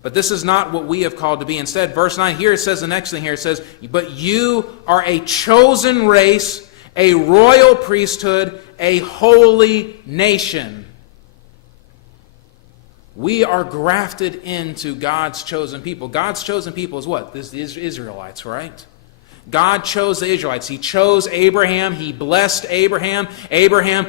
But this is not what we have called to be. Instead, verse 9, here it says the next thing here. It says, but you are a chosen race, a royal priesthood, a holy nation. We are grafted into God's chosen people. God's chosen people is what? This is the Israelites, right? God chose the Israelites. He chose Abraham. He blessed Abraham. Abraham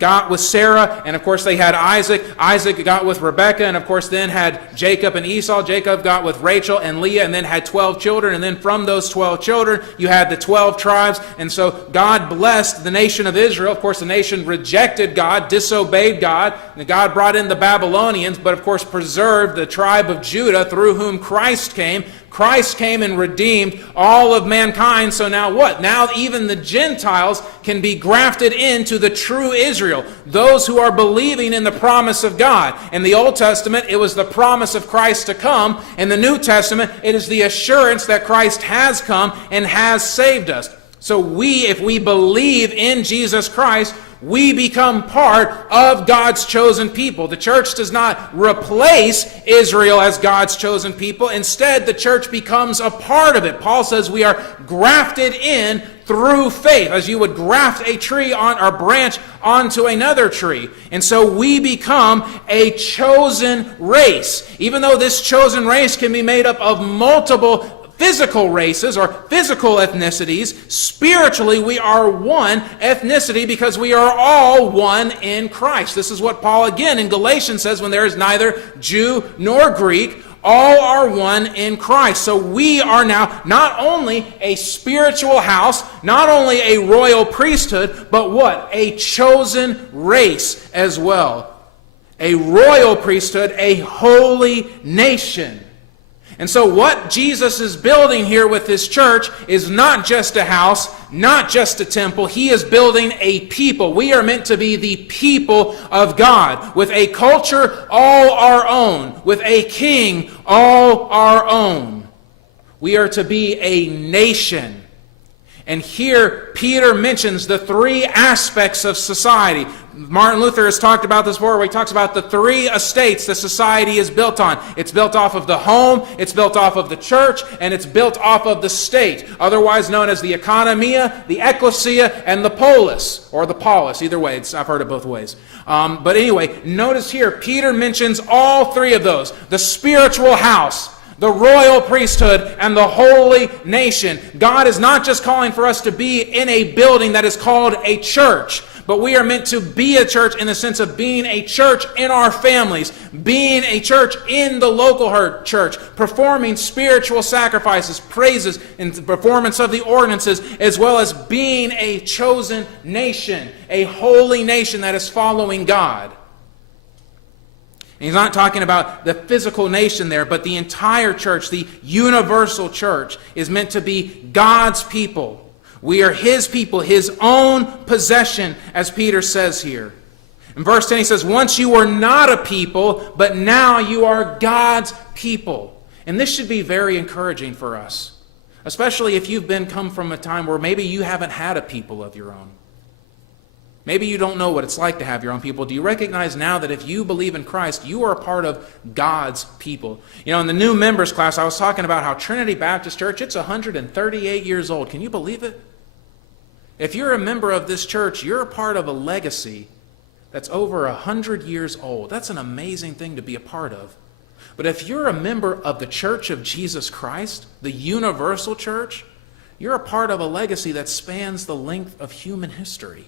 got with Sarah, and of course they had Isaac. Isaac got with Rebekah, and of course then had Jacob and Esau. Jacob got with Rachel and Leah, and then had 12 children. And then from those 12 children, you had the 12 tribes. And so God blessed the nation of Israel. Of course, the nation rejected God, disobeyed God. And God brought in the Babylonians, but of course preserved the tribe of Judah, through whom Christ came. Christ came and redeemed all of mankind. So now what? Now even the Gentiles can be grafted into the true Israel, those who are believing in the promise of God. In the Old Testament, it was the promise of Christ to come. In the New Testament, it is the assurance that Christ has come and has saved us. So if we believe in Jesus Christ, we become part of God's chosen people. The church does not replace Israel as God's chosen people. Instead, the church becomes a part of it. Paul says we are grafted in through faith, as you would graft a tree on or branch onto another tree. And so we become a chosen race. Even though this chosen race can be made up of multiple physical races or physical ethnicities, spiritually we are one ethnicity because we are all one in Christ. This is what Paul again in Galatians says, when there is neither Jew nor Greek, all are one in Christ. So we are now not only a spiritual house, not only a royal priesthood, but what? A chosen race as well. A royal priesthood, a holy nation. And so what Jesus is building here with his church is not just a house, not just a temple. He is building a people. We are meant to be the people of God, with a culture all our own, with a king all our own. We are to be a nation. And here Peter mentions the three aspects of society. Martin Luther has talked about this before, where he talks about the three estates that society is built on. It's built off of the home, it's built off of the church, and it's built off of the state, otherwise known as the economia, the ecclesia, and the polis, or the polis. Either way, I've heard it both ways. But anyway, notice here, Peter mentions all three of those. The spiritual house, the royal priesthood, and the holy nation. God is not just calling for us to be in a building that is called a church, but we are meant to be a church in the sense of being a church in our families, being a church in the local church, performing spiritual sacrifices, praises, and the performance of the ordinances, as well as being a chosen nation, a holy nation that is following God. And he's not talking about the physical nation there, but the entire church, the universal church, is meant to be God's people. We are his people, his own possession, as Peter says here. In verse 10 he says, once you were not a people, but now you are God's people. And this should be very encouraging for us, especially if you've come from a time where maybe you haven't had a people of your own. Maybe you don't know what it's like to have your own people. Do you recognize now that if you believe in Christ, you are a part of God's people? You know, in the new members class, I was talking about how Trinity Baptist Church, it's 138 years old. Can you believe it? If you're a member of this church, you're a part of a legacy that's over 100 years old. That's an amazing thing to be a part of. But if you're a member of the Church of Jesus Christ, the universal church, you're a part of a legacy that spans the length of human history.